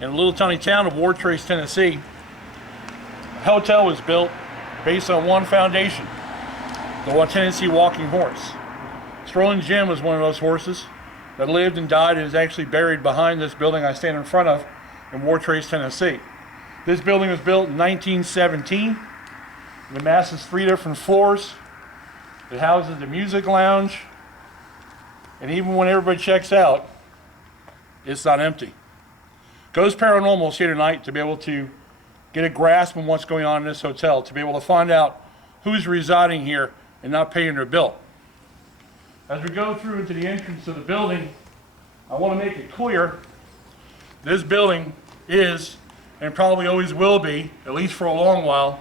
in a little tiny town of Ward Trace, Tennessee, a hotel was built based on one foundation, the Tennessee Walking Horse. Strolling Jim was one of those horses that lived and died and is actually buried behind this building I stand in front of in Ward Trace, Tennessee. This building was built in 1917. It amasses 3 different floors. It houses the music lounge. And even when everybody checks out, it's not empty. Ghost Paranormal is here tonight to be able to get a grasp on what's going on in this hotel, to be able to find out who's residing here and not paying their bill. As we go through into the entrance of the building, I want to make it clear this building is, and probably always will be, at least for a long while,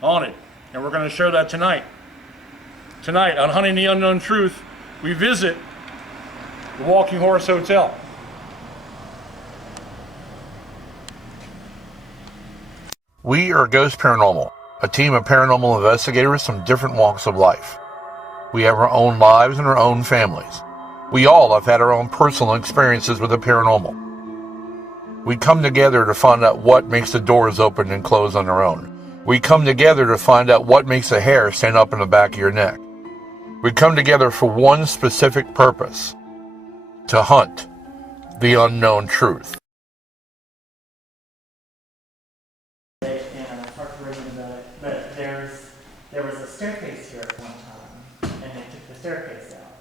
haunted. And we're going to show that tonight. Tonight, on Hunting the Unknown Truth, we visit the Walking Horse Hotel. We are Ghost Paranormal, a team of paranormal investigators from different walks of life. We have our own lives and our own families. We all have had our own personal experiences with the paranormal. We come together to find out what makes the doors open and close on their own. We come together to find out what makes the hair stand up in the back of your neck. We come together for one specific purpose: to hunt the unknown truth. And I talked to Raymond about it, but there was a staircase here at one time, and they took the staircase out.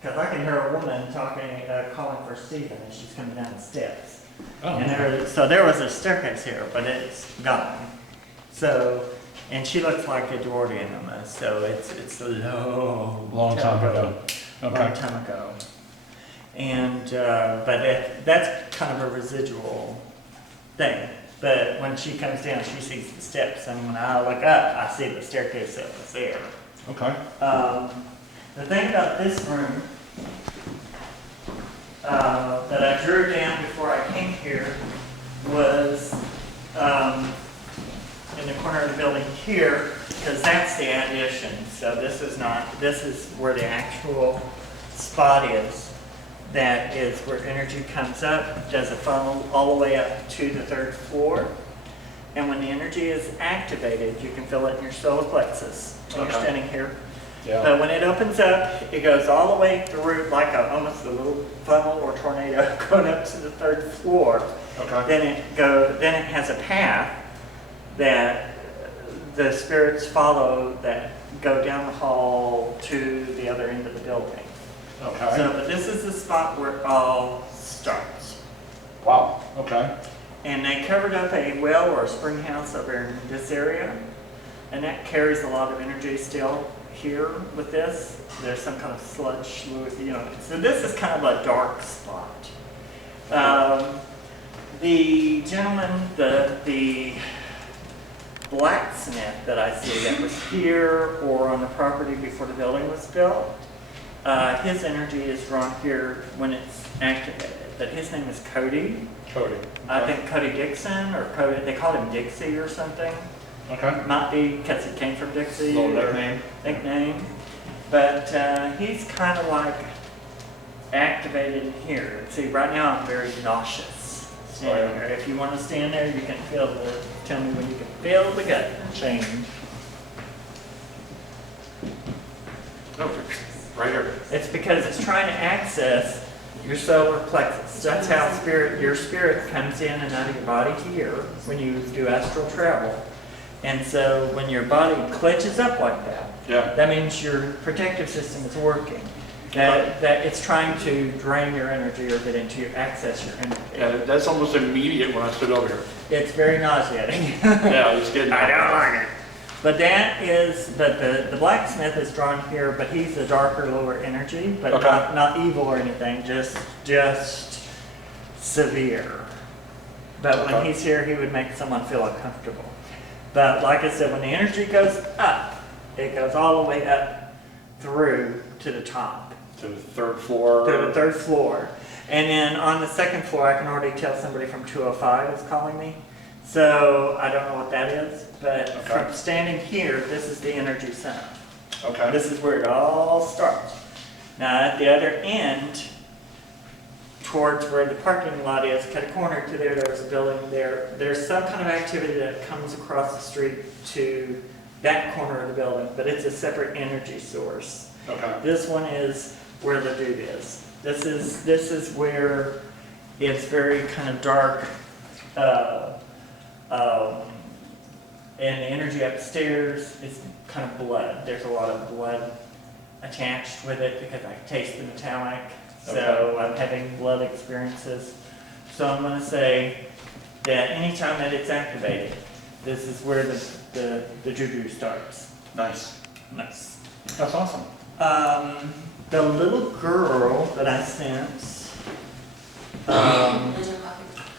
Because I can hear a woman talking, calling for Stephen as she's coming down the steps. Oh. And there was a staircase here, but it's gone. So, and she looks like Edwardian almost, so it's a long time ago. Okay. Long time ago. And but that's kind of a residual thing. But when she comes down, she sees the steps, and when I look up, I see the staircase that was there. Okay. The thing about this room that I drew down before I came here was in the corner of the building here, because that's the addition. So this is where the actual spot is. That is where energy comes up, does a funnel all the way up to the 3rd floor. And when the energy is activated, you can feel it in your solar plexus when you're standing here. Yeah. But when it opens up, it goes all the way through like almost a little funnel or tornado going up to the 3rd floor. Okay. Then it has a path that the spirits follow that go down the hall to the other end of the building. Okay. So, but this is the spot where it all starts. Wow. Okay. And they covered up a well or a spring house over in this area, and that carries a lot of energy still here with this. There's some kind of sludge, so this is kind of a dark spot. The gentleman, the blacksmith that I see that was here or on the property before the building was built, his energy is drawn here when it's activated. But his name is Cody. Cody. Okay. I think Cody Dixon, or Cody, they called him Dixie or something. Okay. Might be because he came from Dixie. Little nickname. Nickname. But he's kind of like activated in here. See, right now I'm very nauseous standing here. If you want to stand there, you can tell me when you can feel the gut change. Okay. Right here. It's because it's trying to access your solar plexus. That's how your spirit comes in and out of your body here when you do astral travel. And so when your body clenches up like that, that means your protective system is working. That it's trying to drain your energy or get into access your energy. Yeah, that's almost immediate when I stood over here. It's very nauseating. Yeah, it's getting. I don't like it. But the blacksmith is drawn here, but he's a darker, lower energy, but not evil or anything, just severe. But when he's here, he would make someone feel uncomfortable. But like I said, when the energy goes up, it goes all the way up through to the top. To the 3rd floor? To the 3rd floor. And then on the 2nd floor, I can already tell somebody from 205 is calling me. So I don't know what that is, but from standing here, this is the energy center. Okay. This is where it all starts. Now at the other end, towards where the parking lot is, cut a corner to there, there was a building there. There's some kind of activity that comes across the street to that corner of the building, but it's a separate energy source. Okay. This one is where the dude is. This is where it's very kind of dark, and the energy upstairs is kind of blood. There's a lot of blood attached with it because I taste the metallic, so I'm having blood experiences. So I'm going to say that anytime that it's activated, this is where the juju starts. Nice. Nice. That's awesome. The little girl that I sent,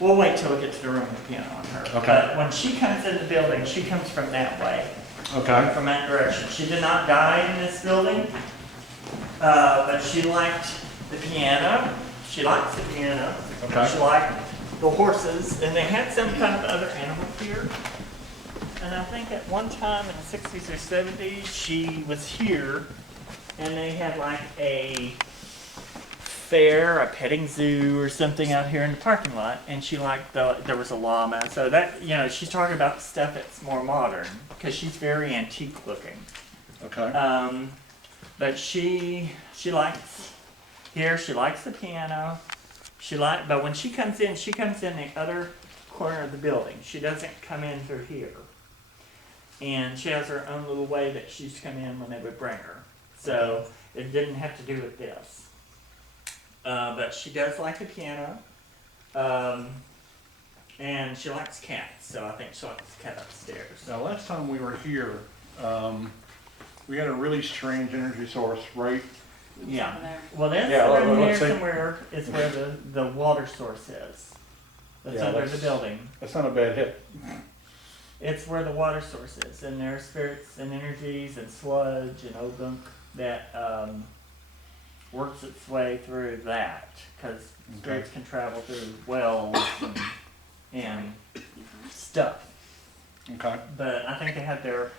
we'll wait till we get to the room with the piano on her. Okay. But when she comes in the building, she comes from that way, Okay. from that direction. She did not die in this building, but she liked the piano. She likes the piano. Okay. She liked the horses, and they had some kind of other animal here. And I think at one time in the 60s or 70s, she was here, and they had like a fair, a petting zoo or something out here in the parking lot, and she liked there was a llama. So that, you know, she's talking about stuff that's more modern, because she's very antique looking. Okay. But she likes, here she likes the piano. But when she comes in the other corner of the building. She doesn't come in through here. And she has her own little way that she used to come in when they would bring her. So it didn't have to do with this. But she does like the piano. And she likes cats, so I think she likes the cat upstairs. Now, last time we were here, we had a really strange energy source, right? Yeah. Well, that's Yeah, around there let's see. somewhere is where the water source is. That's Yeah, under that's- the building. That's not a bad hit. It's where the water source is, and there are spirits and energies and sludge and ogunk that works its way through that, because spirits can travel through wells and stuff. Okay. But I think they had their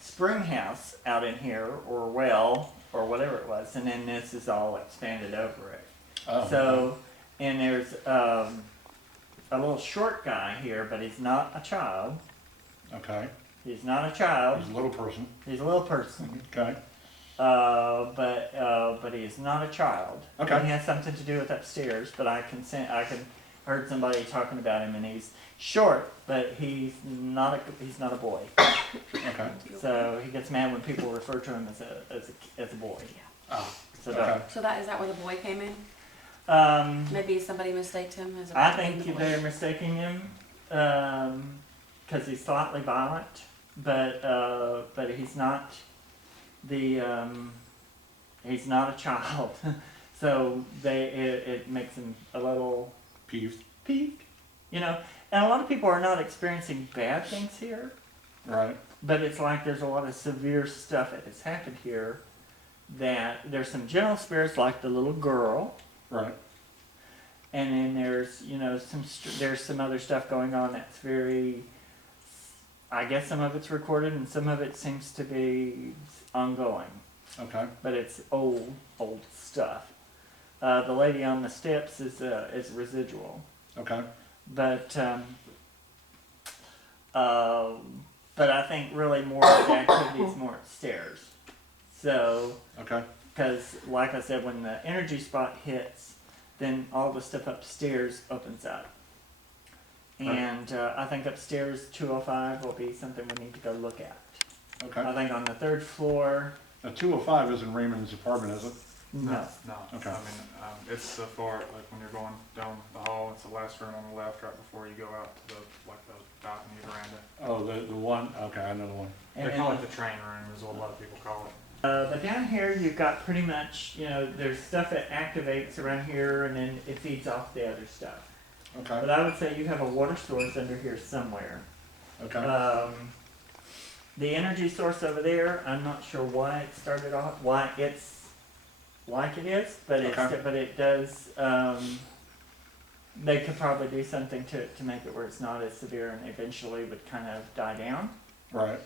spring house out in here, or well, or whatever it was, and then this is all expanded over it. Oh, So, and there's a little short guy here, but he's not a child. okay. He's not a child. He's a little person. He's a little person. Okay. But he is not a child. Okay. He has something to do with upstairs, but I heard somebody talking about him, and he's short, but he's not a boy. Okay. So he gets mad when people refer to him as a boy. Oh, So okay. So is that where the boy came in? Maybe somebody mistaked him as a I boy. think they're mistaking him because he's slightly violent, but he's not he's not a child. So it makes him a little Peeved. peeved, you know. And a lot of people are not experiencing bad things here, Right. but it's like there's a lot of severe stuff that has happened here. That there's some general spirits like the little girl. Right. And then there's, there's some other stuff going on that's very, I guess some of it's recorded and some of it seems to be ongoing. Okay. But it's old stuff. The lady on the steps is residual. Okay. But I think really more of the activity is more upstairs. So, Okay. because like I said, when the energy spot hits, then all the stuff upstairs opens up. And I think upstairs 205 will be something we need to go look at. Okay. I think on the third floor, Now, 205 isn't Raymond's apartment, is it? no. No. Okay. I mean, it's the far, like when you're going down the hall, it's the last room on the left right before you go out to the balcony veranda. Oh, the one. Okay, I know the one. They call it the train room is what a lot of people call it. But down here you've got pretty much, there's stuff that activates around here and then it feeds off the other stuff. Okay. But I would say you have a water source under here somewhere. Okay. The energy source over there, I'm not sure why it started off, why it's like it is, but Okay. but it does. They could probably do something to it to make it where it's not as severe and eventually would kind of die down. Right.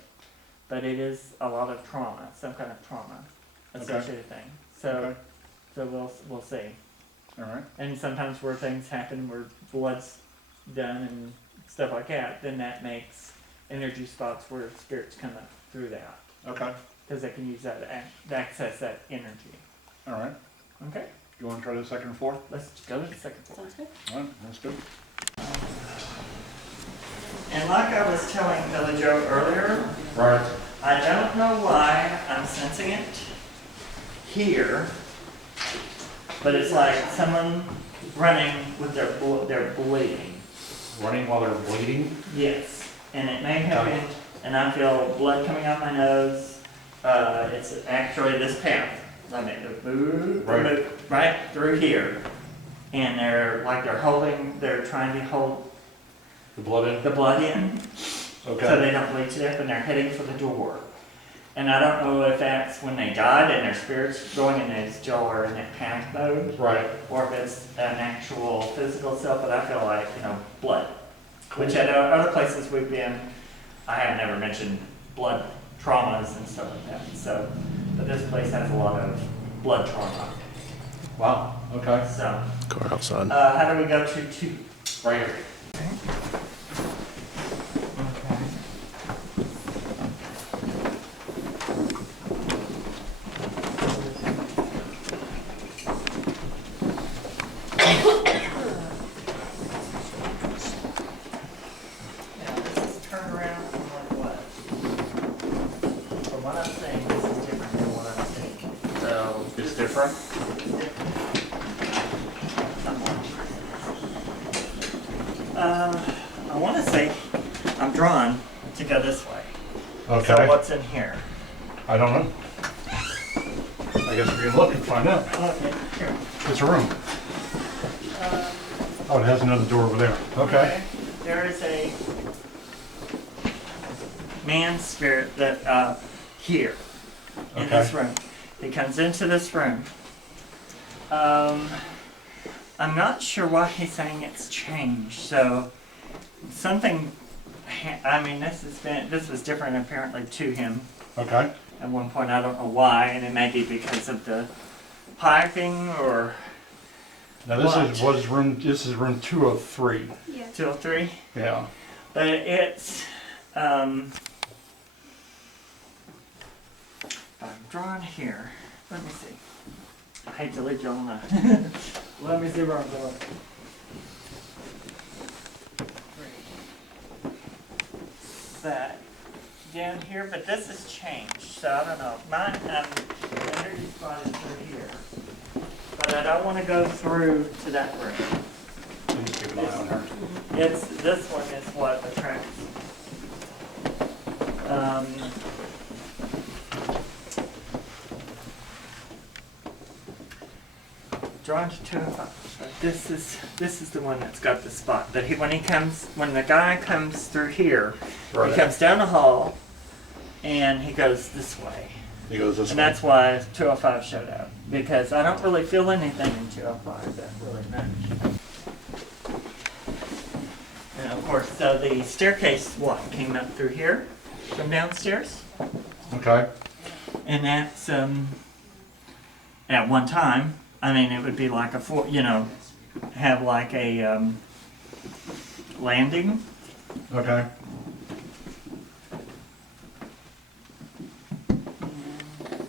But it is a lot of trauma, some kind of trauma associated thing. So, Okay. so we'll see. All right. And sometimes where things happen, where blood's done and stuff like that, then that makes energy spots where spirits come up through that. Okay. Because they can use that to access that energy. All right. Okay, You want to try the second floor? let's go to the second floor. Sounds good. All right, that's good. And like I was telling Billy Joe earlier, Right. I don't know why I'm sensing it here, but it's like someone running with their bleeding. Running while they're bleeding? Yes, and it may have been, and I feel blood coming out my nose. It's actually this path. I mean, right through here, and they're trying to hold The blood in? the blood in, Okay. so they don't bleed to death, and they're heading for the door. And I don't know if that's when they died and their spirits going and they still are in that panic mode, Right. or if it's an actual physical self, but I feel like, blood. Which at other places we've been, I have never mentioned blood traumas and stuff like that. So, but this place has a lot of blood trauma. Wow. Okay. So, Courthouse son. how do we go to 2? Right here. Now, this is turned around from what it was. From what I'm saying, this is different than what I'm saying. So, It's different? I want to say I'm drawn to go this way. Okay. So what's in here? I don't know. I guess we can look and find out. Okay, here. It's a room. Oh, it has another door over there. Okay. There is a man spirit that here in this room. He comes into this room. I'm not sure why he's saying it's changed. So something. This was different apparently to him Okay. at one point. I don't know why, and it may be because of the piping or Now this What? this is room 203. Yeah. 203. Yeah. But it's, I'm drawn here. Let me see. I hate to lead you on that. Let me see where I'm going. That down here, but this has changed, so I don't know. Mine, energy spot is through here. But I don't want to go through to that room. You just keep an eye on her. This one is what attracts. Drawn to 205. This is the one that's got the spot. That when the guy comes through here, Right. he comes down the hall, and he goes this way. He goes this And way. that's why 205 showed up. Because I don't really feel anything in 205 that really much. And of course, so the staircase, came up through here from downstairs. Okay. And that's, at one time, it would be like have like a, landing. Okay.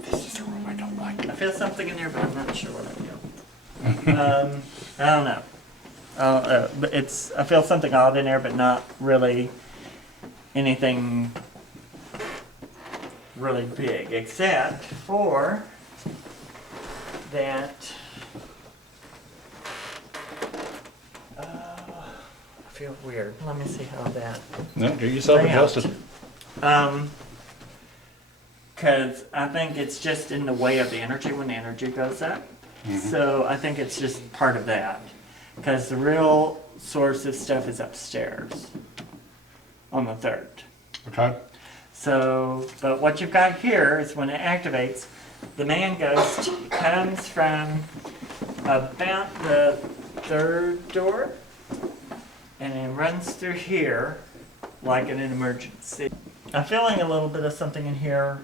This is the room I don't like. I feel something in there, but I'm not sure what I feel. I don't know. But I feel something odd in there, but not really anything really big, except for that. I feel weird. Let me see how that. No, get yourself layout. adjusted. Because I think it's just in the way of the energy when the energy goes up. So I think it's just part of that. Because the real source of stuff is upstairs on the 3rd. Okay. So, but what you've got here is when it activates, the man ghost comes from about the 3rd door and then runs through here like in an emergency. I'm feeling a little bit of something in here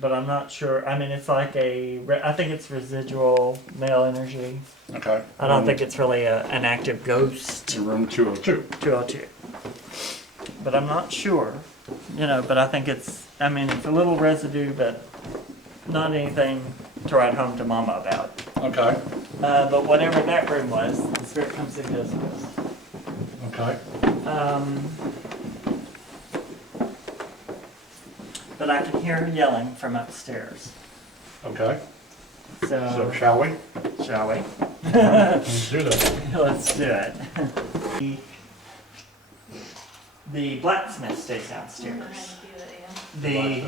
but I'm not sure. I mean, it's like I think it's residual male energy. Okay. I don't think it's really an active ghost. In room 202. 202. But I'm not sure, but I think it's a little residue, but not anything to write home to Mama about. Okay. But whatever that room was, the spirit comes and goes with. Okay. But I can hear yelling from upstairs. Okay. So So, shall we? shall we? Let's do that. Let's do it. The blacksmith stays downstairs. The,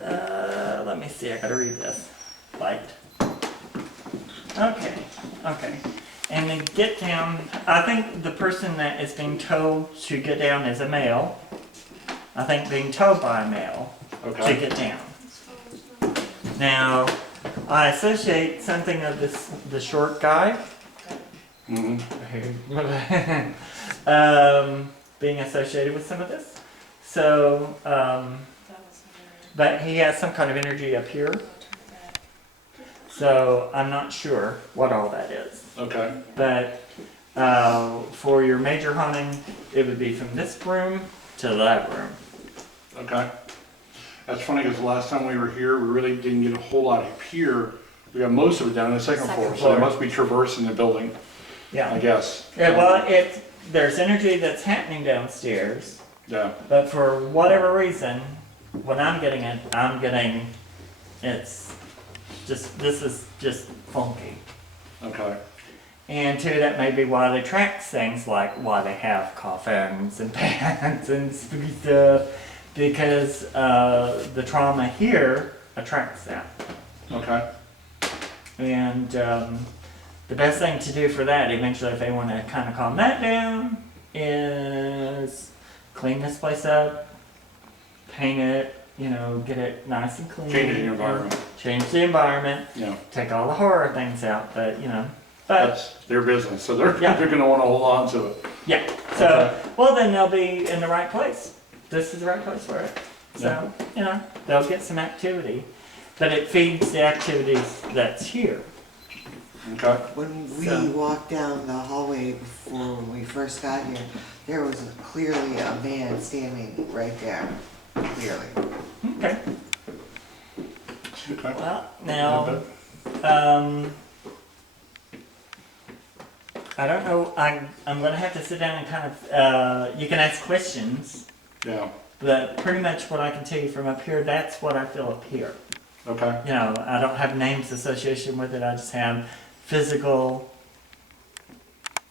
let me see, I gotta read this. Light. Okay. And then get down, I think the person that is being told to get down is a male. I think being told by a male to Okay. get down. Now, I associate something of the short guy Mm-hmm. being associated with some of this. So, but he has some kind of energy up here. So I'm not sure what all that is. Okay. But for your major haunting, it would be from this room to that room. Okay. That's funny because the last time we were here, we really didn't get a whole lot up here. We got most of it down on the second floor, so it must be traversing the building, I Yeah. guess. Yeah. Well, there's energy that's happening downstairs, Yeah. but for whatever reason, when I'm getting it, it's just, this is just funky. Okay. And two, that may be why they track things like why they have coffins and pans and spooky stuff, because the trauma here attracts that. Okay. And the best thing to do for that, eventually, if they want to kind of calm that down, is clean this place up, paint it, get it nice and clean. Change the environment. Change the environment. Yeah. Take all the horror things out, but That's their business, so they're Yeah. they're going to want to hold on to it. yeah. So, Okay. well, then they'll be in the right place. This is the right place for it. So, they'll get some activity, but it feeds the activities that's here. Okay. When we So- walked down the hallway before when we first got here, there was clearly a man standing right there. Clearly. Okay. Okay. Well, now, I don't know. I'm gonna have to sit down and kind of. You can ask questions, Yeah. but pretty much what I can tell you from up here, that's what I feel up here. Okay. I don't have names association with it. I just have physical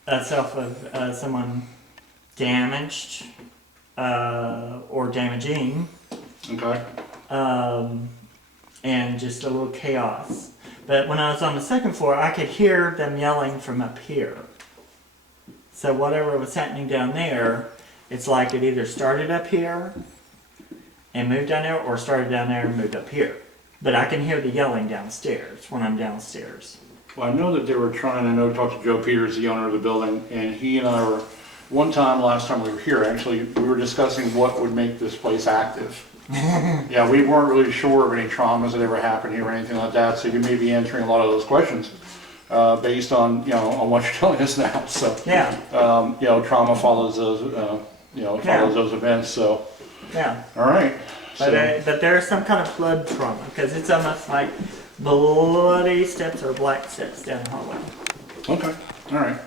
self of someone damaged or damaging, Okay. and just a little chaos. But when I was on the second floor, I could hear them yelling from up here. So whatever was happening down there, it's like it either started up here and moved down there, or started down there and moved up here. But I can hear the yelling downstairs when I'm downstairs. Well, I know that they were trying, I know, talk to Joe Peters, the owner of the building, and he and I were, one time, last time we were here, actually, we were discussing what would make this place active. Yeah, we weren't really sure of any traumas that ever happened here or anything like that, so you may be answering a lot of those questions based on, on what you're telling us now. So, Yeah, trauma follows those, follows those events, so, yeah. all right. But, So, but there's some kind of flood trauma, because it's almost like bloody steps or black steps down the hallway. okay, all right.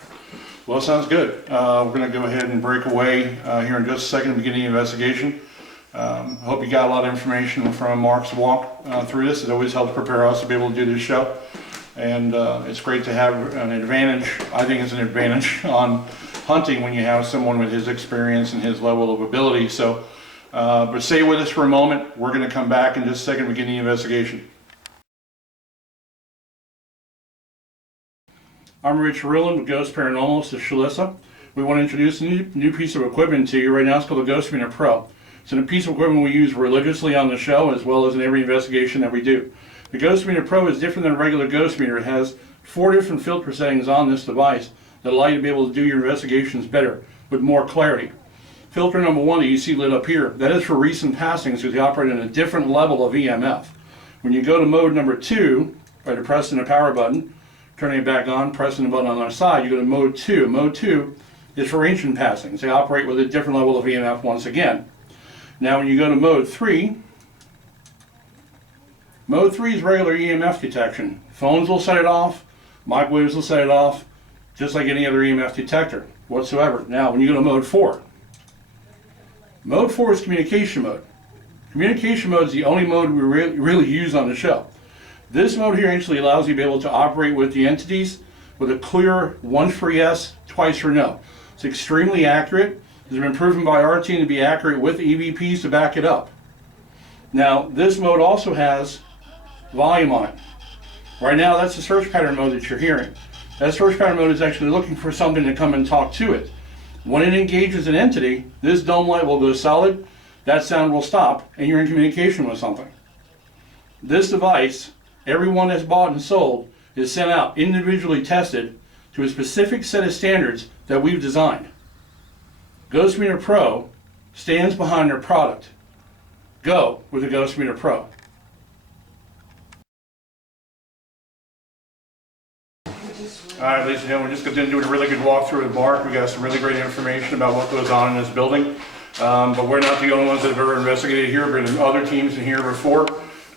Well, sounds good. We're gonna go ahead and break away here in just a second, beginning the investigation. I hope you got a lot of information from Mark's walk through this. It always helps prepare us to be able to do this show. And it's great to have an advantage, I think it's an advantage on hunting when you have someone with his experience and his level of ability. So, but stay with us for a moment. We're gonna come back in just a second, beginning the investigation. I'm Rich Ruland with Ghost Paranormal to Shalissa. We want to introduce a new piece of equipment to you right now. It's called the Ghost Meter Pro. It's a piece of equipment we use religiously on the show as well as in every investigation that we do. The Ghost Meter Pro is different than a regular Ghost Meter. It has 4 different filter settings on this device that allow you to be able to do your investigations better with more clarity. filter number 1 that you see lit up here, that is for recent passings because they operate in a different level of EMF. When you go to mode number 2, by depressing the power button, turning it back on, pressing the button on the other side, you go to mode 2. Mode 2 is for ancient passings. They operate with a different level of EMF once again. Now when you go to mode 3 is regular EMF detection. Phones will set it off, microwaves will set it off, just like any other EMF detector whatsoever. Now when you go to mode 4 is communication mode. Communication mode is the only mode we really use on the show. This mode here actually allows you to be able to operate with the entities with a clear once for yes, twice for no. It's extremely accurate. It's been proven by our team to be accurate with EVPs to back it up. Now, this mode also has volume on it. Right now, that's the search pattern mode that you're hearing. That search pattern mode is actually looking for something to come and talk to it. When it engages an entity, this dome light will go solid, that sound will stop, and you're in communication with something. This device, everyone that's bought and sold, is sent out individually tested to a specific set of standards that we've designed. Ghost Meter Pro stands behind their product. Go with the Ghost Meter Pro. All right, ladies and gentlemen, we're just going to do a really good walkthrough of Mark. We got some really great information about what goes on in this building. But we're not the only ones that have ever investigated here. There have been other teams in here before.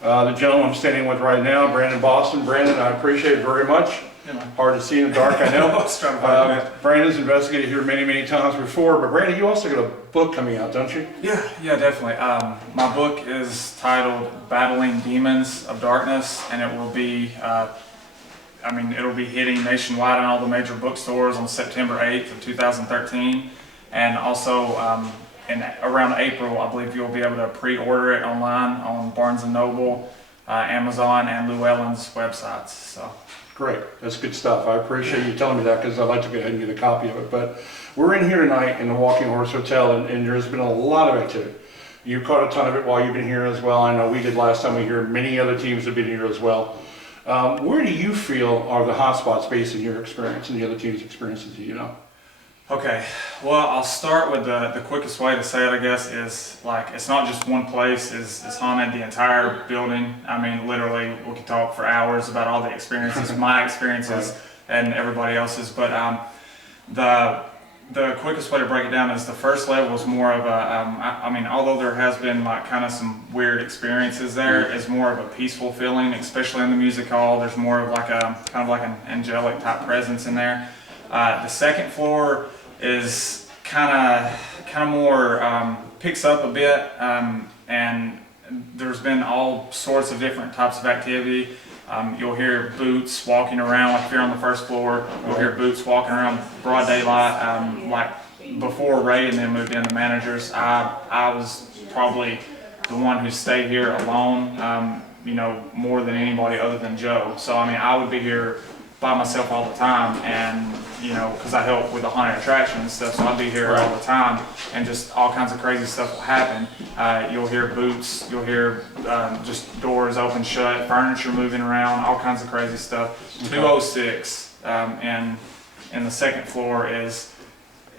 The gentleman I'm standing with right now, Brandon Boston. Brandon, I appreciate it very much. Hard to see in the dark, I know. Brandon's investigated here many, many times before. But Brandon, you also got a book coming out, don't you? Yeah, definitely. My book is titled Battling Demons of Darkness, and it will be, it'll be hitting nationwide in all the major bookstores on September 8th of 2013. And also, around April, I believe you'll be able to pre-order it online on Barnes & Noble, Amazon, and Llewellyn's websites. So. Great, that's good stuff. I appreciate you telling me that because I'd like to go ahead and get a copy of it. But we're in here tonight in the Walking Horse Hotel, and there's been a lot of activity. You caught a ton of it while you've been here as well. I know we did last time we were here. Many other teams have been here as well. Where do you feel are the hotspots based on your experience and the other team's experiences, you know? Okay, well, I'll start with the quickest way to say it, I guess, is like, it's not just one place, it's haunted the entire building. I mean, literally, we could talk for hours about all the experiences, my experiences and everybody else's, but the quickest way to break it down is the first level is more of a, although there has been like kind of some weird experiences there, is more of a peaceful feeling, especially in the music hall. There's more of like a, kind of like an angelic type presence in there. The second floor is kind of more, picks up a bit, and there's been all sorts of different types of activity. You'll hear boots walking around, like if you're on the first floor, you'll hear boots walking around broad daylight. Like before Ray and them moved in, the managers, I was probably the one who stayed here alone, more than anybody other than Joe. So I would be here by myself all the time, and because I help with the haunted attraction and stuff, so I'll be here all the time, and just all kinds of crazy stuff will happen. You'll hear boots, you'll hear just doors open shut, furniture moving around, all kinds of crazy stuff. 206 in the second floor is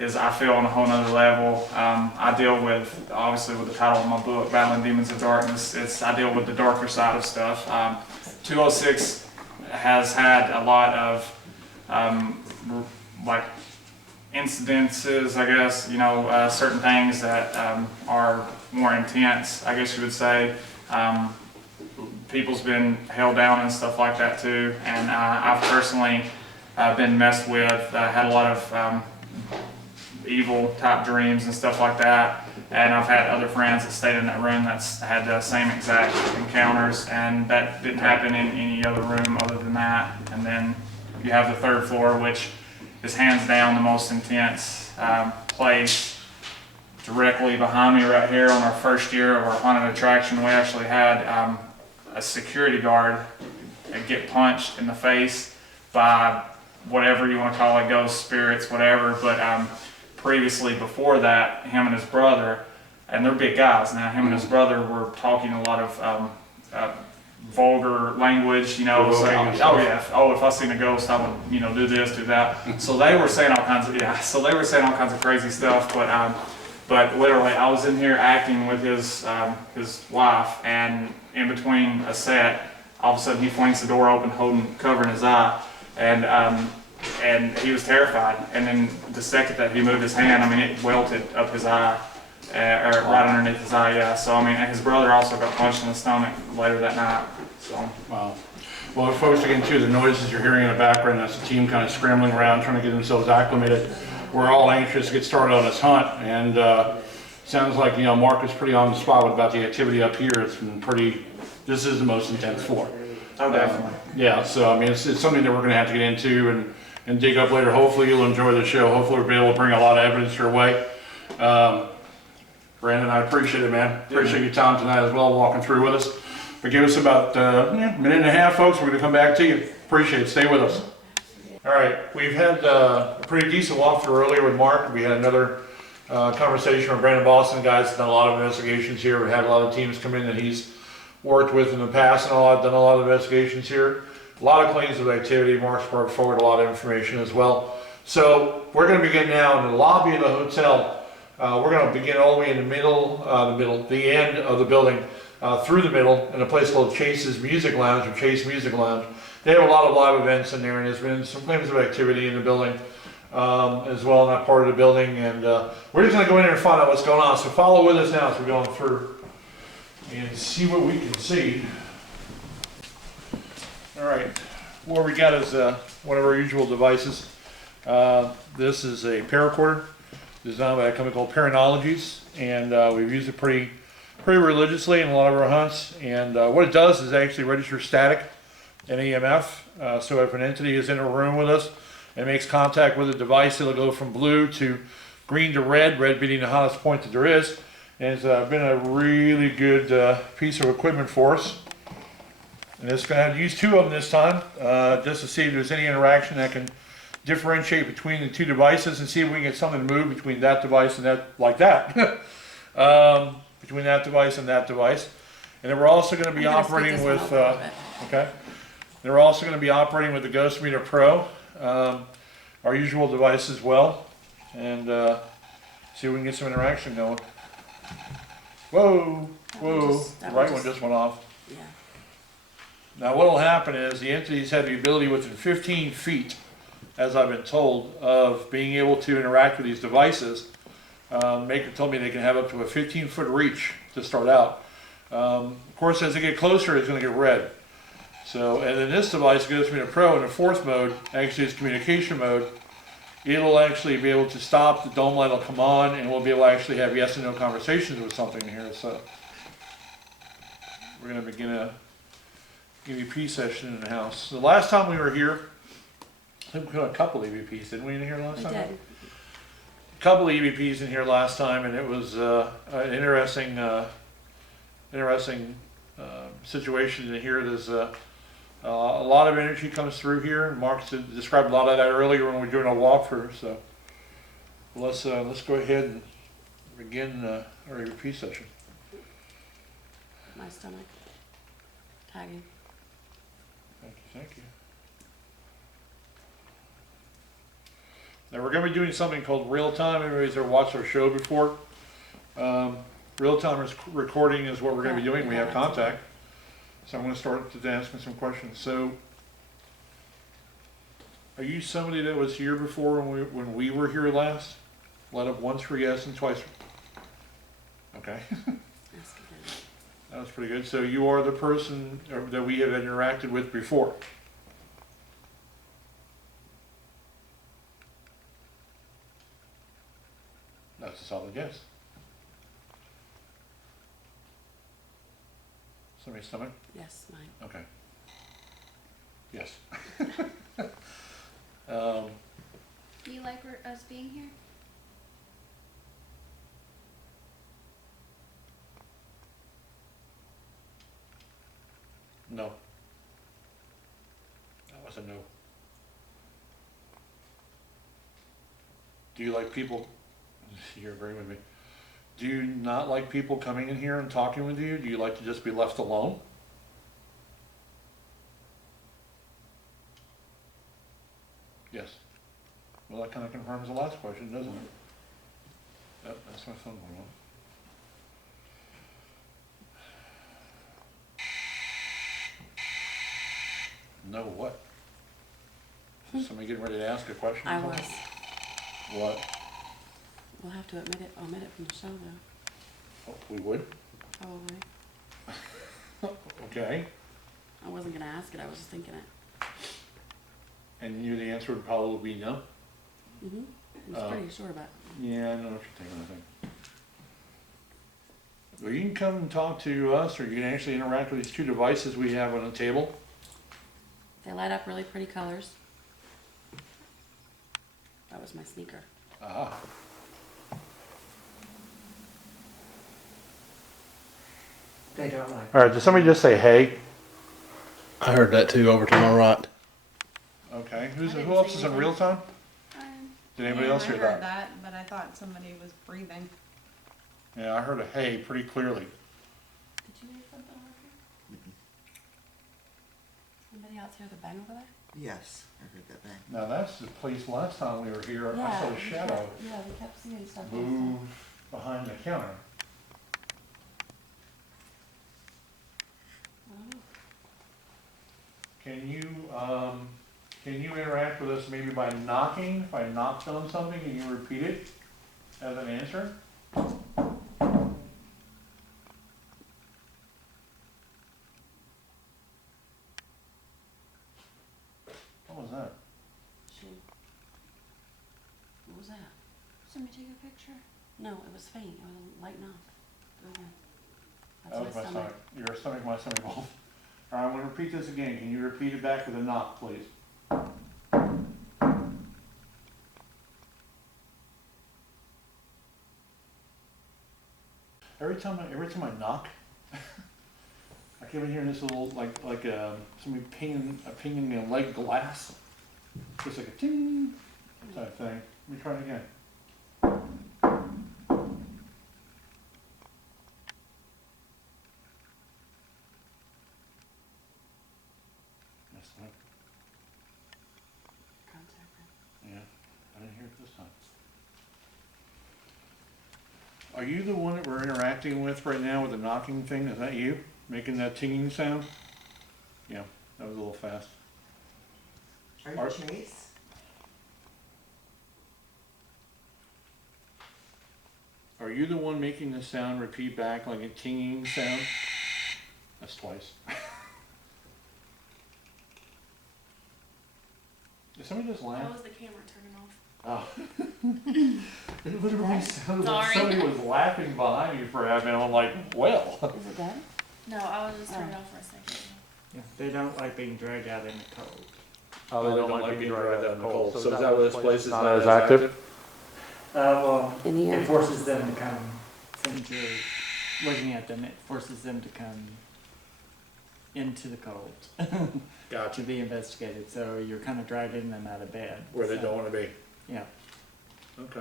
I feel on a whole nother level. I deal with, obviously with the title of my book, Battling Demons of Darkness, I deal with the darker side of stuff. 206 has had a lot of like incidences, I guess, certain things that are more intense, I guess you would say. People's been held down and stuff like that too, and I've personally been messed with, had a lot of evil type dreams and stuff like that, and I've had other friends that stayed in that room that's had the same exact encounters, and that didn't happen in any other room other than that. And then you have the third floor, which is hands down the most intense place. Directly behind me right here on our first year of our haunted attraction, we actually had a security guard get punched in the face by whatever you want to call it, ghosts, spirits, whatever. But previously, before that, him and his brother, and they're big guys now, him and his brother were talking a lot of vulgar language, saying, if I seen a ghost, I would, do this, do that. So they were saying all kinds of, crazy stuff. But But literally, I was in here acting with his wife, and in between a set, all of a sudden he flings the door open, covering his eye, and he was terrified. And then the second that he moved his hand, I mean, it welted up his eye, or right underneath his eye. Yeah. So I mean, and his brother also got punched in the stomach later that night. So. Wow. Well, folks, again, too, the noises you're hearing in the background, that's the team kind of scrambling around, trying to get themselves acclimated. We're all anxious to get started on this hunt, and sounds like, you know, Mark is pretty on the spot about the activity up here. It's been pretty, this is the most intense floor. Oh, definitely. Yeah, so I mean, it's something that we're going to have to get into and dig up later. Hopefully you'll enjoy the show. Hopefully we'll be able to bring a lot of evidence your way. Brandon, I appreciate it, man. Appreciate your time tonight as well, walking through with us. But give us about a minute and a half, folks. We're going to come back to you. Appreciate it. Stay with us. All right, we've had a pretty decent walkthrough earlier with Mark. We had another conversation with Brandon Boston. The guy's done a lot of investigations here. We've had a lot of teams come in that he's worked with in the past, and done a lot of investigations here. A lot of claims of activity. Mark's brought forward a lot of information as well. So we're going to begin now in the lobby of the hotel. We're going to begin all the way in the end of the building, through the middle, in a place called Chase's Music Lounge, or Chase Music Lounge. They have a lot of live events in there, and there's been some claims of activity in the building as well, in that part of the building. And we're just going to go in there and find out what's going on. So follow with us now as we're going through and see what we can see. All right, what we got is one of our usual devices. This is a paracorder designed by a company called Paranormal, and we've used it pretty religiously in a lot of our hunts. And what it does is actually register static and EMF. So if an entity is in a room with us and makes contact with a device, it'll go from blue to green to red being the hottest point that there is. And it's been a really good piece of equipment for us. And it's going to have to use two of them this time, just to see if there's any interaction that can differentiate between the two devices, and see if we can get something to move between that device and that, like that. Between that device and that device. And then we're also going to be operating with, okay. Then we're also going to be operating with the Ghost Meter Pro, our usual device as well, and see if we can get some interaction going. Whoa, whoa, the right one just went off. Yeah. Now what will happen is the entities have the ability within 15 feet, as I've been told, of being able to interact with these devices. Maker told me they can have up to a 15-foot reach to start out. Of course, as they get closer, it's going to get red. So, and then this device goes to a Pro in the fourth mode, actually it's communication mode. It'll actually be able to stop, the dome light will come on, and we'll be able to actually have yes and no conversations with something here. So, we're going to begin a EVP session in the house. The last time we were here, I think we got a couple EVPs, didn't we, in here last time? We did. A couple of EVPs in here last time, and it was an interesting situation in here. There's a lot of energy comes through here, and Mark described a lot of that earlier when we were doing our walkthrough. So let's go ahead and begin our EVP session. My stomach. Tagging. Thank you. Now we're going to be doing something called real time. Everybody's ever watched our show before? Real time recording is what we're going to be doing. We have contact. So I'm going to start to asking some questions. So, are you somebody that was here before when we were here last? Let up once for yes and twice. Okay. That was pretty good. So you are the person that we have interacted with before. That's a solid yes. Somebody's stomach? Yes, mine. Okay. Yes. Do you like us being here? No. That was a no. Do you like people? You're agreeing with me. Do you not like people coming in here and talking with you? Do you like to just be left alone? Yes. Well, that kind of confirms the last question, doesn't it? Oh, that's my phone going on. No, what? Is somebody getting ready to ask a question? I was. What? We'll have to omit it from the show though, Oh, we would? probably. Okay. I wasn't gonna ask it, I was just thinking it. And you, the answer would probably be no? I was pretty sure about it. Yeah, I know what you're thinking, I think. Well, you can come and talk to us, or you can actually interact with these two devices we have on the table. They light up really pretty colors. That was my sneaker. Ah. They don't like. All right, did somebody just say hey? I heard that too over to my right. Okay, I didn't who else say is in anything. real time? Did anybody else hear I heard that? that, but I thought somebody was breathing. Yeah, I heard a hey pretty clearly. Did you hear something over here? Anybody else hear the bang over there? Yes, I heard that bang. Now that's the place last time we were here, I saw a we shadow kept- Yeah, we kept seeing stuff. last move time. behind the counter. I don't know. Can you interact with us maybe by knocking? If I knocked on something and you repeat it as an answer? What was that? What was that? Somebody take a picture. No, it was faint, it was a light knock. Go again. That's That was my stomach. Your stomach, my stomach both. All right, I'm gonna repeat this again. Can you repeat it back with a knock, please? Every time I knock, I keep hearing this little like somebody pinging a leg glass. Just like a ting type thing. Let me try it again. Messed up. Contact. Yeah, I didn't hear it this time. Are you the one that we're interacting with right now with the knocking thing? Is that you making that tinging sound? Yeah, that was a little fast. Are Are- you Chase? Are you the one making the sound repeat back like a tinging sound? That's twice. Did somebody just laugh? That was the camera turning off. Oh. It literally sounded like Sorry. somebody was laughing behind you for having. I'm like, well. Is it dead? No, I was just turning Oh. off for a second. Yeah, they don't like being dragged out in the cold. Oh, they don't like being dragged out in the cold. So is that why this place is not as active? Well, In the it end. forces them to come, since you're looking at them, it forces them to come into the cold to Gotcha. be investigated, so you're kind of dragging them out of bed. Where they so- don't want to be. Yeah, Okay.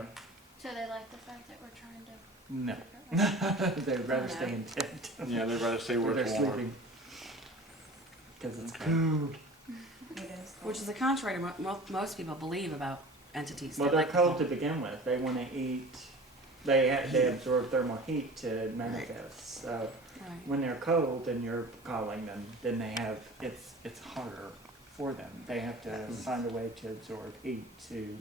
So they like the fact that we're trying to. no, figure it out. they'd rather stay in bed Yeah, they'd rather stay where where they're it's warm. sleeping. Cause it's Okay. cold. It is. Which is the contrary to what most people believe about entities. Well, They they're like cold to begin with, they wanna eat, they absorb thermal heat to manifest, so. Right. When they're cold and you're calling them, then they have, it's harder for them. They have to find a way to absorb heat to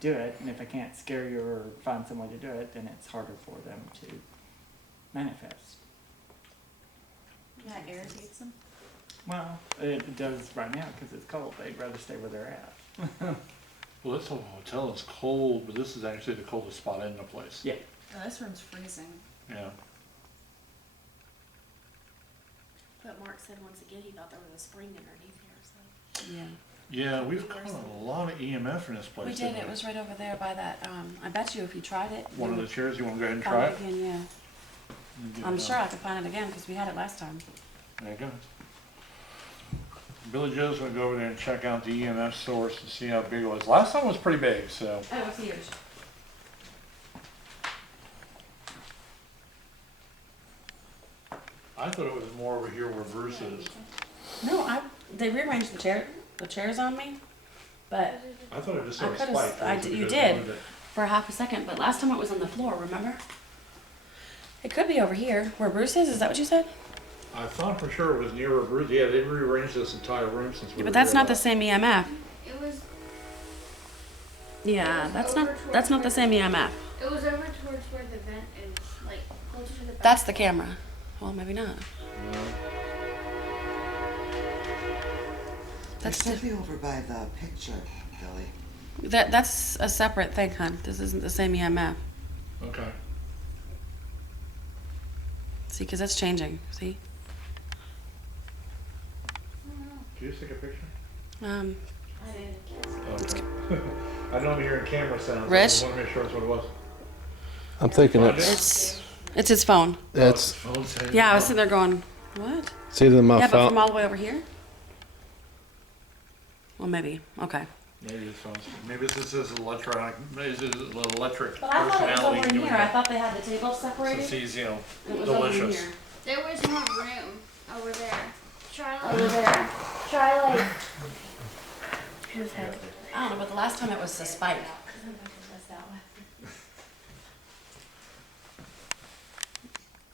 do it, and if they can't scare you or find some way to do it, then it's harder for them to manifest. That irritates them. Well, it does right now because it's cold. They'd rather stay where they're at. Well, this whole hotel is cold, but this is actually the coldest spot in the place. Yeah. Oh, this room's freezing. Yeah. But Mark said once again he thought there was a spring underneath here, so. Yeah. Yeah, we've caught a lot of EMF in this place. We did, didn't it was right over there by that, I bet you if you tried it. One you of the would chairs, you want to go ahead and find try it it? again, yeah. You I'm get it sure done. I could find it again, because we had it last time. There you go. Billy Joe's gonna go over there and check out the EMF source and see how big it was. Last time was pretty big, so. Oh, it's huge. I thought it was more over here where Bruce is. No, they rearranged the chairs on me, but I thought it just I sort of could've- spiked. I It was d- you because did. they moved it. for a half a second, but last time it was on the floor, remember? It could be over here, where Bruce is that what you said? I thought for sure it was near a Bruce. Yeah, they rearranged this entire room since we Yeah, were but that's here not the last. same EMF. It was, Yeah, that's not the same EMF. it was over towards where the vent is, like closer to the back. That's the camera. Well, maybe not. It That's should be over by the picture, Billy. that's a separate thing, hon. This isn't the same EMF. Okay. See, because that's changing. See? Did you just take a picture? Um, Okay. I know I'm hearing camera sounds. Rich? I just want to make sure that's what it was. I'm thinking it's it's his phone. it's Phone saying- Yeah, I was sitting there going, what? it's either my Yeah, but phone. from all the way over here? Well, maybe. Okay. Maybe it's phone. Maybe this is electronic. Maybe this is electric But I thought it was personality over in doing here. I that. thought they had the tables So separated. he's, and it was delicious. over here. There was more room over there. Try like, Over there. try like, I don't know, but the last time it was the spike.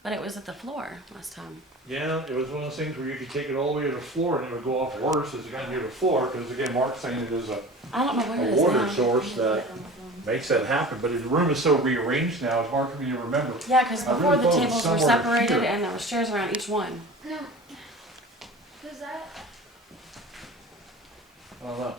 But it was at the floor last time. Yeah, it was one of those things where you could take it all the way to the floor and it would go off worse as it got near the floor, because again, Mark's saying it is a I don't know where it is water now. source that makes that happen, but the room is so rearranged now, it's hard for me to remember. Yeah, because I before really the thought it was tables were somewhere separated here. and there was chairs around each one. no. Cause that, I don't know.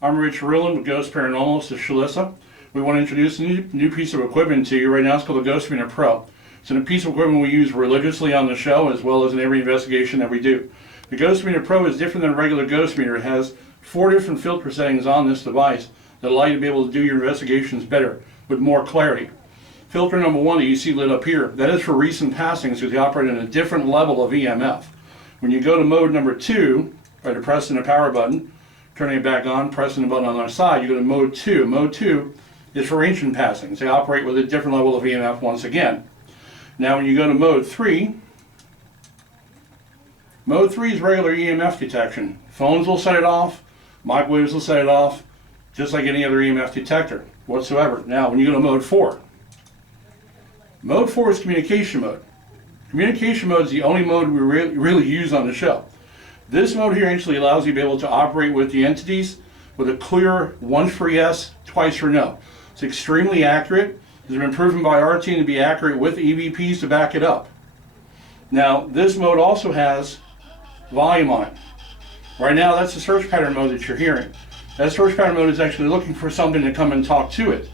I'm Rich Rulin with Ghost Paranormal. This is Shalissa. We want to introduce a new piece of equipment to you right now. It's called the Ghost Meter Pro. It's a piece of equipment we use religiously on the show as well as in every investigation that we do. The Ghost Meter Pro is different than a regular ghost meter. It has 4 different filter settings on this device that allow you to be able to do your investigations better with more clarity. Filter number 1 that you see lit up here, that is for recent passings because they operate in a different level of EMF. When you go to mode number 2, by pressing the power button, turning it back on, pressing the button on the other side, you go to mode 2. Mode 2 is for ancient passings. They operate with a different level of EMF once again. Now when you go to mode 3 is regular EMF detection. Phones will set it off, microwaves will set it off, just like any other EMF detector whatsoever. Now when you go to mode 4 is communication mode. Communication mode is the only mode we really use on the show. This mode here actually allows you to be able to operate with the entities with a clear once for yes, twice for no. It's extremely accurate. It's been proven by our team to be accurate with EVPs to back it up. Now, this mode also has volume on it. Right now, that's the search pattern mode that you're hearing. That search pattern mode is actually looking for something to come and talk to it.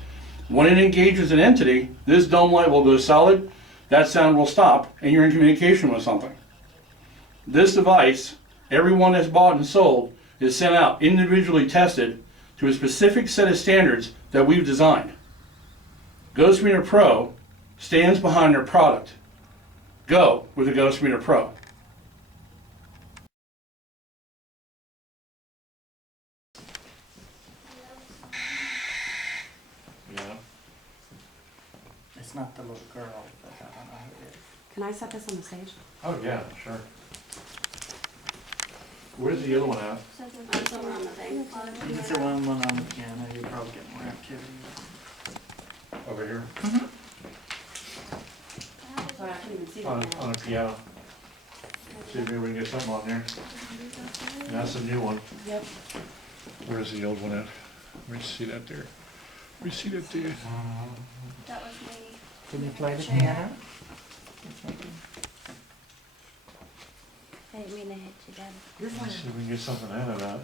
When it engages an entity, this dome light will go solid, that sound will stop, and you're in communication with something. This device, everyone that's bought and sold, is sent out individually tested to a specific set of standards that we've designed. Ghost Meter Pro stands behind their product. Go with the Ghost Meter Pro. Yeah. it's not the little girl, but I don't know who it is. Can I set this on the stage? Oh yeah, sure. Where's the other one at? It's over on the thing. It's the one on the piano, you probably get more activity. Over here. Sorry, I couldn't even see On that. a piano. See if maybe we can get something on there. And that's a new one. Yep. Where's the old one at? Let me see that there. Let me see that there. that was me. Can you play the Chair. piano? I didn't mean to hit you, Dad. Let's see if we can get something out of that.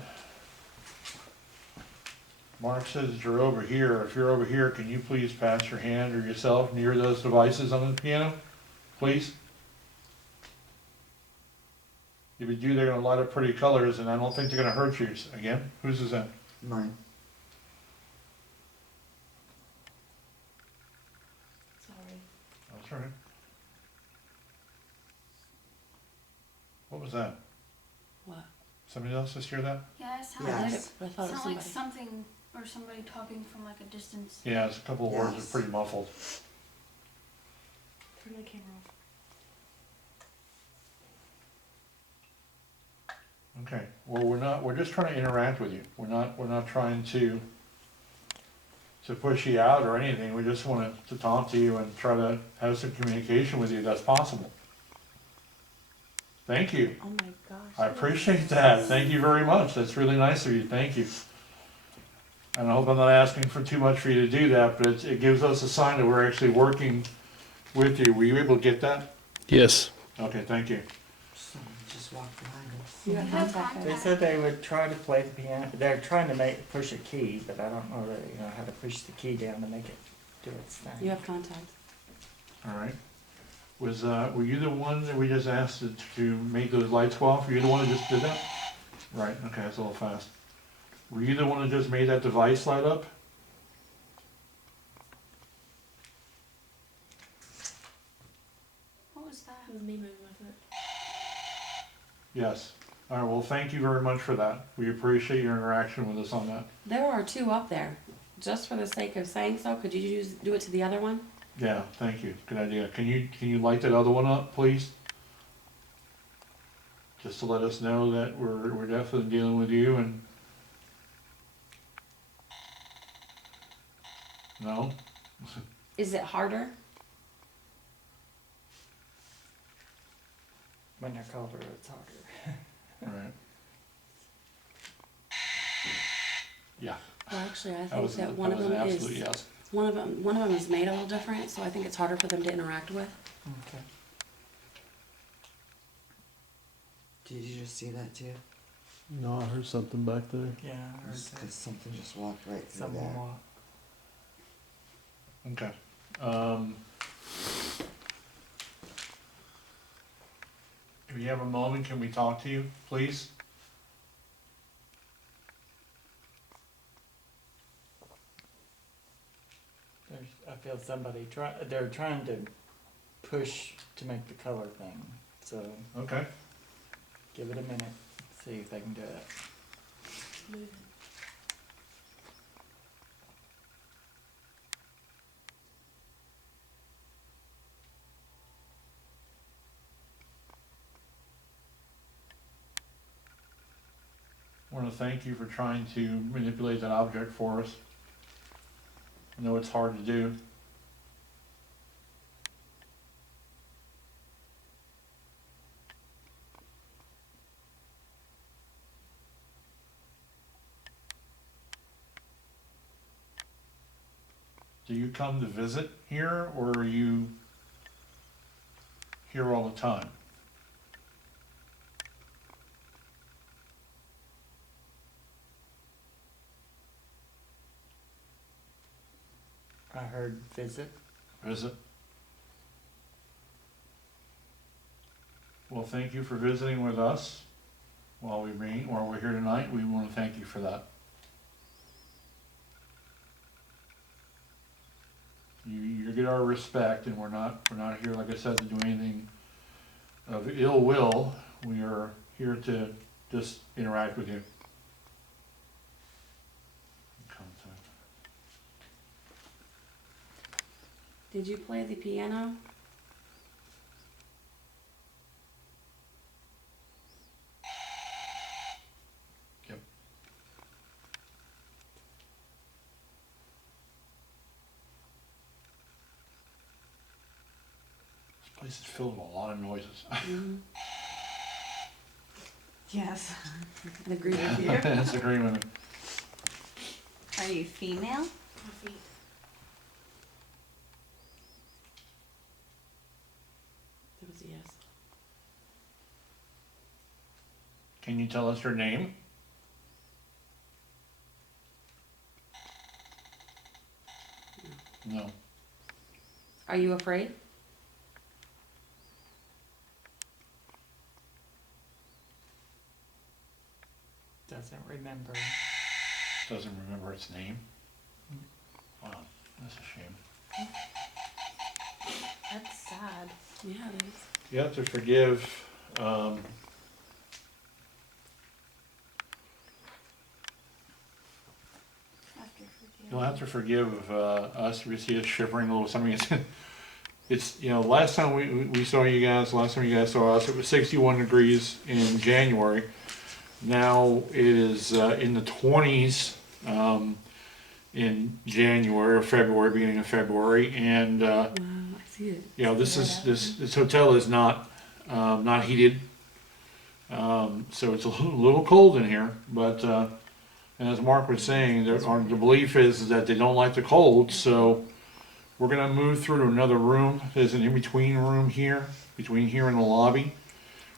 Mark says that you're over here. If you're over here, can you please pass your hand or yourself near those devices on the piano? Please? If you do, they're gonna light up pretty colors and I don't think they're gonna hurt you. Again, whose is that? Mine. Sorry. That's all right. What was that? What? Somebody else just hear that? Yeah, it I sounds Yes. heard it, but I thought it was sound like somebody. something or somebody talking from like a distance. Yeah, it's a couple of words Yes. are pretty muffled. Turn the camera off. Okay, well, we're just trying to interact with you. We're not trying to push you out or anything. We just want to talk to you and try to have some communication with you if that's possible. Thank you. Oh my gosh. I appreciate that. Thank you very much. That's really nice of you. Thank you. And I hope I'm not asking for too much for you to do that, but it gives us a sign that we're actually working with you. Were you able to get that? Yes. Okay, thank you. Someone just walked behind us. You got contact. They said they would try to play the piano. They're trying to push a key, but I don't know really, how to push the key down to make it do its thing. You have contact. All right. Were you the one that we just asked to make those lights go off? Were you the one that just did that? Right, okay, that's a little fast. Were you the one that just made that device light up? What was that? It was me moving my foot. Yes. All right, well, thank you very much for that. We appreciate your interaction with us on that. There are two up there. Just for the sake of saying so, could you do it to the other one? Yeah, thank you. Good idea. Can you light that other one up, please? Just to let us know that we're definitely dealing with you and. No? Is it harder? When they're colder, it's harder. All right. Yeah. Well, actually, I That think was that an one of them absolute is yes. one of them is made a little different, so I think it's harder for them to interact with. Okay. Did you just see that too? No, I heard something back there. Yeah, I heard that. Because something just walked right through Someone there. walked. Okay. If you have a moment, can we talk to you, please? I feel somebody they're trying to push to make the color thing. So Okay. give it a minute, see if they can do it. I want to thank you for trying to manipulate that object for us. I know it's hard to do. Do you come to visit here, or are you here all the time? I heard visit. Visit? Well, thank you for visiting with us while we're here tonight. We want to thank you for that. You get our respect, and we're not here, like I said, to do anything of ill will. We are here to just interact with you. Did you play the piano? Yep. This place is filled with a lot of noises. Mm-hmm. Yes. I agree with you. That's agreement. Are you female? My feet. That was a yes. Can you tell us your name? No. Are you afraid? Doesn't remember. Doesn't remember its name. Wow, that's a shame. That's sad. Yeah, it is. You have to forgive. You'll have to forgive us. We see us shivering a little. Something. It's last time we saw you guys. Last time you guys saw us, it was 61 degrees in January. Now it is in the 20s in January or February, beginning of February, and I see it. you know, this hotel is not not heated, so it's a little cold in here. But and as Mark was saying, the belief is that they don't like the cold, so we're gonna move through to another room. There's an in-between room here, between here and the lobby.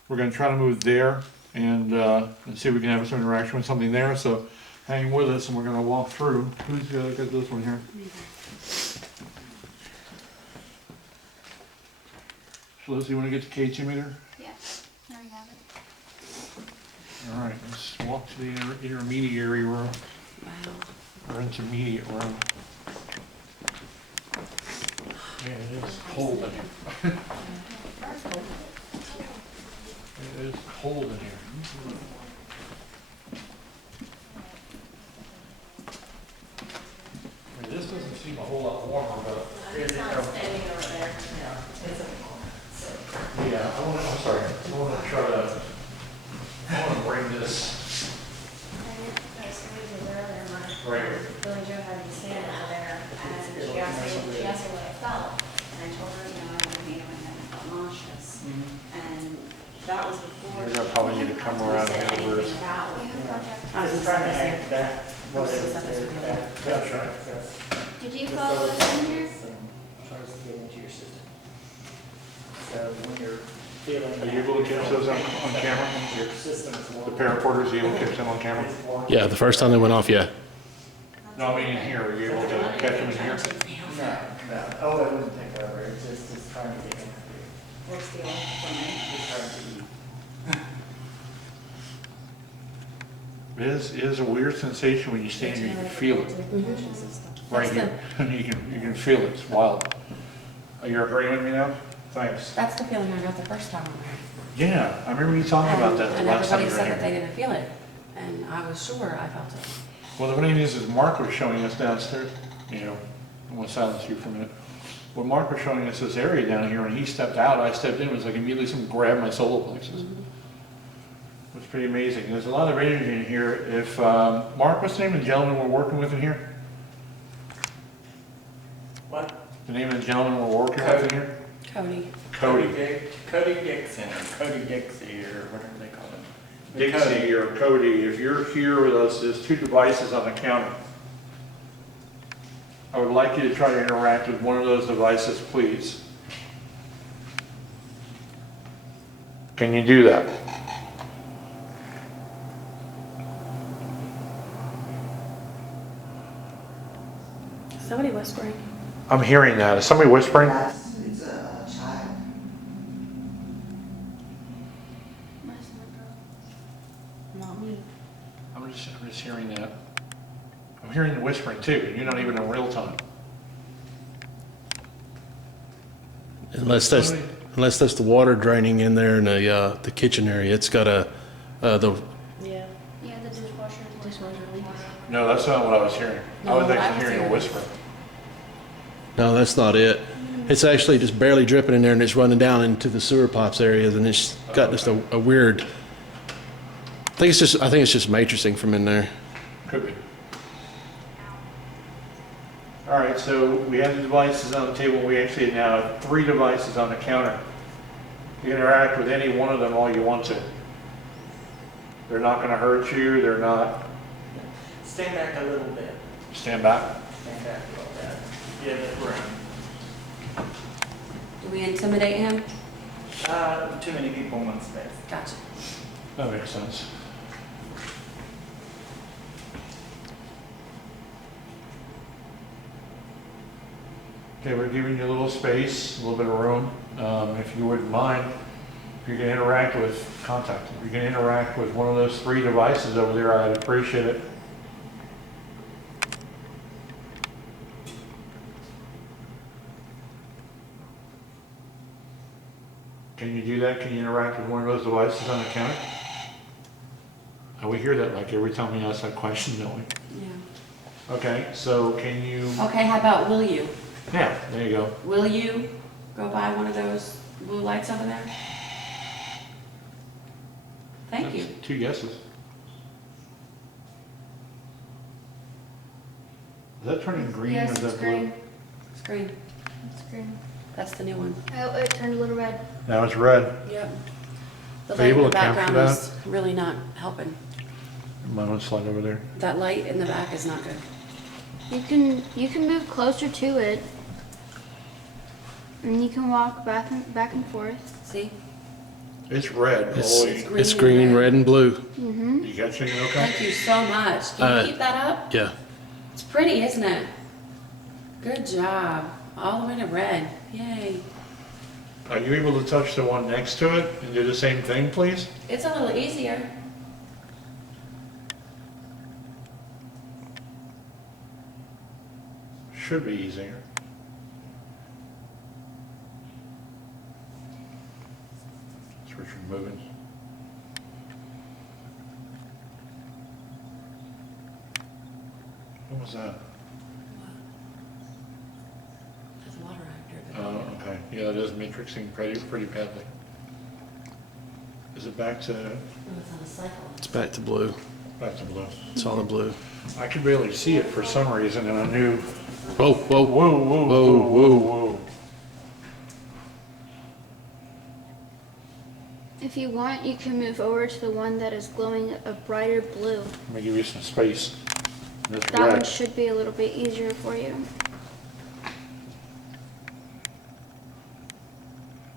We're gonna try to move there and see if we can have some interaction with something there. So hang with us, and we're gonna walk through. Who's gonna look at this one here? Felicity, you wanna get the KT meter? Yeah, there we have it. All right, let's walk to the intermediary room, Wow. or intermediate room. Yeah, it is cold in here. It is cold in here. I mean, this doesn't seem a whole lot warmer, but Standing over there. yeah, I'm sorry, I want to try to, I want to bring this I was reading earlier, my right. Billy Joe had me stand over there, and she asked me what I felt, and I told her, you know, I don't hate him, and I felt nauseous. And that was before. You're gonna probably need to come around said here anything first. about it. I was Just just trying to gonna act say. that, what This is is something it, to that, that's right, that's. Did you follow us in here? Tries to get into your system. So when you're feeling. Are you able to catch those on camera? Your system is The warm. paraporters, are you able to catch them on camera? Yeah, the first time they went off, yeah. No, I mean in here, are you able to catch them in here? No, no, oh, it wouldn't take over, it's just trying to get in. What's the old one? It's hard to eat. It is a weird sensation when you stand here, you can feel it. Right here, you can feel it, it's wild. Are you agreeing with me now? Thanks. That's the feeling I got the first time on there. Yeah, I remember you talking about that the And last time everybody you were said that they here. didn't feel it, and I was sure I felt it. Well, the funny thing is Mark was showing us downstairs, you know, I'm gonna silence you for a minute. When Mark was showing us this area down here and he stepped out, I stepped in, it was like immediately something grabbed my solar plexus. It was pretty amazing. There's a lot of energy in here. If, Mark, what's the name of the gentleman we're working with in here? What? The name of the gentleman we're working with in here? Cody. Cody. Cody Dixon, or Cody Dixie, or whatever they call him. Dixie or Cody, if you're here with us, there's two devices on the counter. I would like you to try to interact with one of those devices, please. Can you do that? Somebody whispering. I'm hearing that. Is somebody whispering? It's a child. Not me. I'm just hearing that. I'm hearing the whispering too, and you're not even in real time. Unless that's the water draining in there in the kitchen area. It's got the Yeah, the dishwasher. Dishwasher leaks. No, that's not what I was hearing. I was No, what I actually was hearing a hearing- whisper. no, that's not it. It's actually just barely dripping in there, and it's running down into the sewer pipes areas, and it's got just a weird. I think it's just matrixing from in there. Could be. All right, so we have the devices on the table. We actually now have 3 devices on the counter. You interact with any one of them all you want to. They're not going to hurt you. They're not. Stand back a little bit, Stand back. stand back a little bit, give it room. Do we intimidate him? Too many people in one space. Gotcha. That makes sense. Okay, we're giving you a little space, a little bit of room. If you wouldn't mind, if you can interact with, contact. If you can interact with one of those 3 devices over there, I'd appreciate it. Can you do that? Can you interact with one of those devices on the counter? We hear that like every time we ask that question, don't we? Yeah. Okay, so can you, Okay, how about will you? yeah, there you go. Will you go buy one of those blue lights over there? Thank you. That's 2 yeses. that turning green or Yes, is it's that blue? green. It's green. It's green. That's the new one. Oh, it turned a little red. Now it's red. Yep. The Are light you in able the to capture background that? is really not helping. Might want to slide over there. That light in the back is not good. You can move closer to it, and you can walk back and forth. See? It's red. It's, all the way. green it's and green, red. red, and blue. You catching it okay? Thank you so much. Can you keep that up? Yeah. It's pretty, isn't it? Good job. All the way to red. Yay. Are you able to touch the one next to it and do the same thing, please? It's a little easier. Should be easier. That's Richard moving. What was that? There's a water actor. Oh, okay. Yeah, it is matrixing pretty badly. Is it back to It's on a cycle. It's back to blue. blue? It's all in blue. I could barely see it for some reason, and I knew. Whoa, whoa, Whoa, whoa, Whoa, whoa. whoa! If you want, you can move over to the one that is glowing a brighter blue. Let me give you some space. It's That one red. should be a little bit easier for you.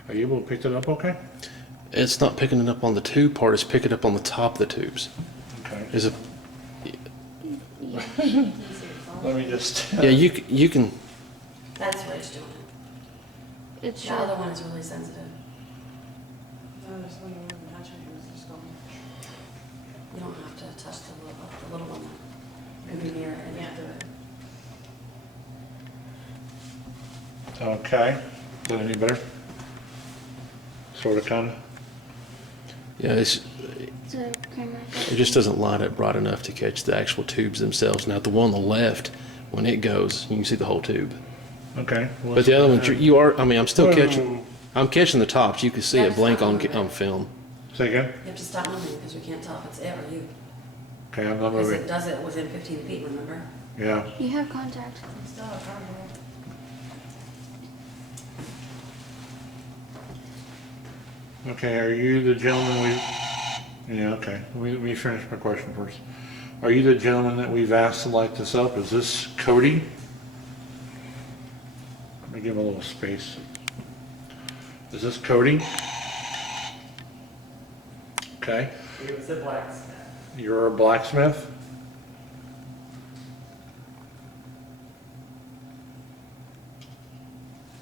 Are you able to pick that up okay? It's not picking it up on the tube part, it's picking up on the top of the tubes. Okay. Is it? Let me just. Yeah, you can. That's where it's doing it. It The should. other one is really sensitive. You don't have to touch the little one. Maybe near it and do it. Okay. Is that any better? Sort of, kind of. Yeah, It's a camera. it just doesn't light up bright enough to catch the actual tubes themselves. Now, the one on the left, when it goes, you can see the whole tube. Okay. But the other one, you are. I mean, I'm still Whoa. catching. I'm catching the tops. You can see it blink on film. Say again? You have to stop moving because we can't tell if it's it or you. Okay, I'm not Because moving. it does it within 15 feet, remember? Yeah. You have contact. Still a cardboard. Okay, are you the gentleman we... Yeah, okay. Let me finish my question first. Are you the gentleman that we've asked to light this up? Is this Cody? Let me give him a little space. Is this Cody? Okay. He was a blacksmith. You're a blacksmith?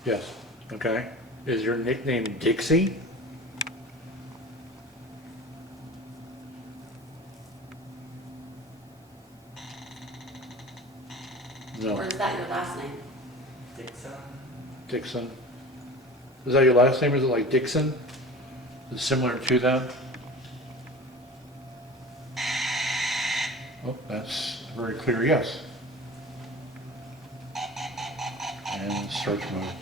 Yes. Okay. Is your nickname Dixie? Or No. is that your last name? Dixon. Dixon. Is that your last name? Is it like Dixon? Is it similar to that? Oh, that's a very clear yes. And search mode.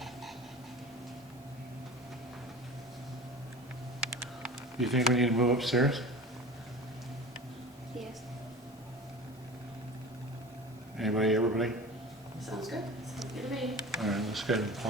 Do you think we need to move upstairs? Yes. Anybody, everybody? Sounds good. Sounds good to me. All right, let's go.